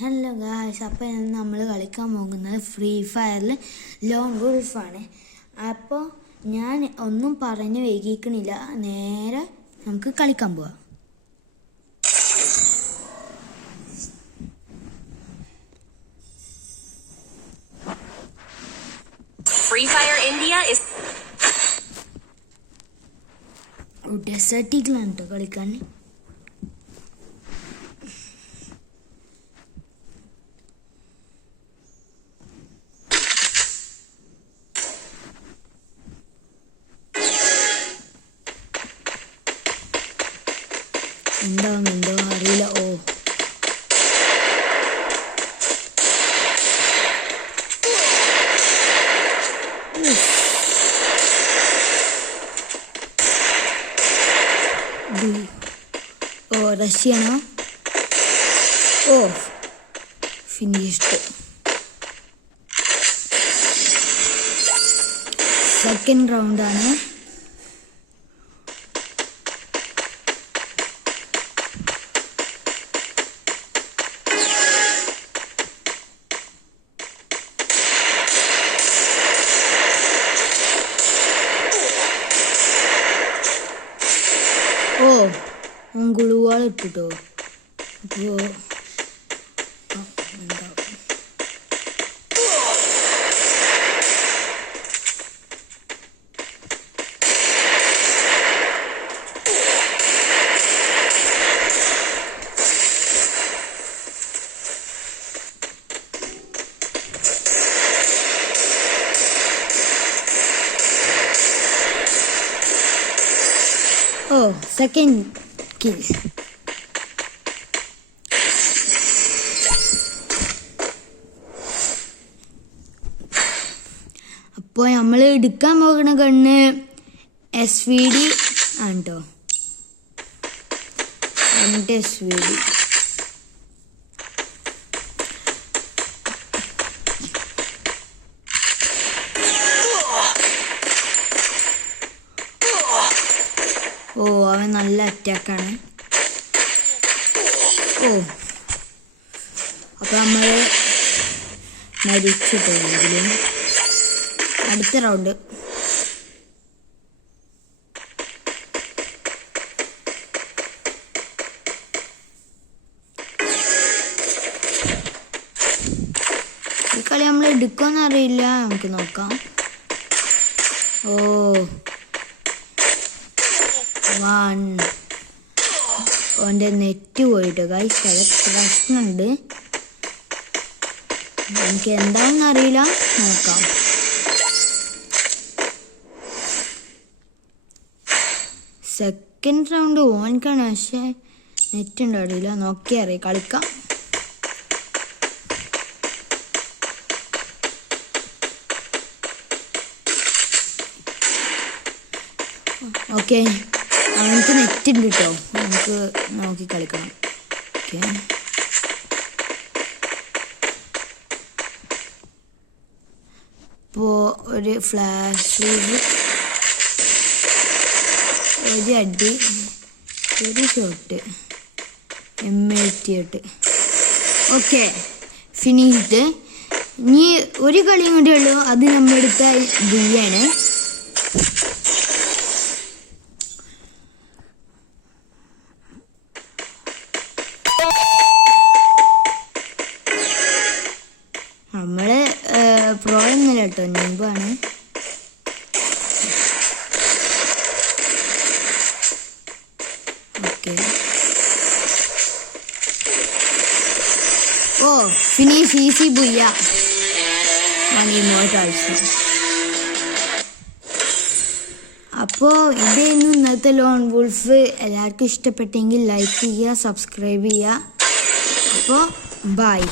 Hello guys, അപ്പോൾ ഇന്ന് നമ്മൾ കളിക്കാൻ പോകുന്നത് ഫ്രീ ഫയറിൽ ലോൺ വുൾഫാണ്. അപ്പോൾ ഞാൻ ഒന്നും പറഞ്ഞ് വൈകിക്കണില്ല, നേരെ നമുക്ക് കളിക്കാൻ പോവാം. Free Fire India is ഡെസേർട്ടിലാണ് കേട്ടോ കളിക്കാൻ. എന്താണെന്തോ അറിയില്ല. റഷ്യാണോ? ഫിനിഷ്ഡ്. സെക്കൻഡ് റൗണ്ടാണ്. ഗുളുവാൾ ഇട്ടിട്ടോ. അപ്പോൾ സെക്കൻഡ് കിൽ. അപ്പോൾ നമ്മൾ എടുക്കാൻ പോകുന്ന ഗണ്ണ് SVD ആണ് കേട്ടോ. SVD അവൻ നല്ല അറ്റാക്കാണ്. അപ്പോൾ നമ്മൾ മരിച്ചിട്ടോ. അടുത്ത റൗണ്ട്. ഈ കളി നമ്മൾ എടുക്കുമെന്ന് അറിയില്ല, നമുക്ക് നോക്കാം. ഓൻ്റെ നെറ്റ് പോയിട്ട് ഗൈസ്, അത് പ്രശ്നമുണ്ട്. എനിക്ക് എന്താണെന്ന് അറിയില്ല, നോക്കാം. സെക്കൻഡ് റൗണ്ട് ഓൻക്കാണ്, പക്ഷേ നെറ്റ് ഉണ്ടോ അറിയില്ല, നോക്കി അറിയാം. കളിക്കാം. ഓക്കെ, അവനക്ക് നെറ്റ് ഉണ്ട് കേട്ടോ, നമുക്ക് നോക്കി കളിക്കണം. ഓക്കെ, ഇപ്പോൾ ഒരു ഫ്ലാഷ്, ഒരു അടി, ഒരു ഷോട്ട്, M88. Okay, finished. ഇനി ഒരു കളിയും കൂടെ ഉള്ളൂ, അത് നമ്മളെടുത്ത ബിയാണ്. നമ്മള് പ്രോ ഒന്നുമില്ല കേട്ടോ, നെമ്പാണ്. ഓക്കെ, ഫിനിഷ് ഈസി ബുയ്യ. അപ്പോൾ ഇതായിരുന്നു ഇന്നത്തെ ലോൺ വുൾഫ്. എല്ലാവർക്കും ഇഷ്ടപ്പെട്ടെങ്കിൽ ലൈക്ക് ചെയ്യുക, സബ്സ്ക്രൈബ് ചെയ്യുക. അപ്പോൾ ബൈ.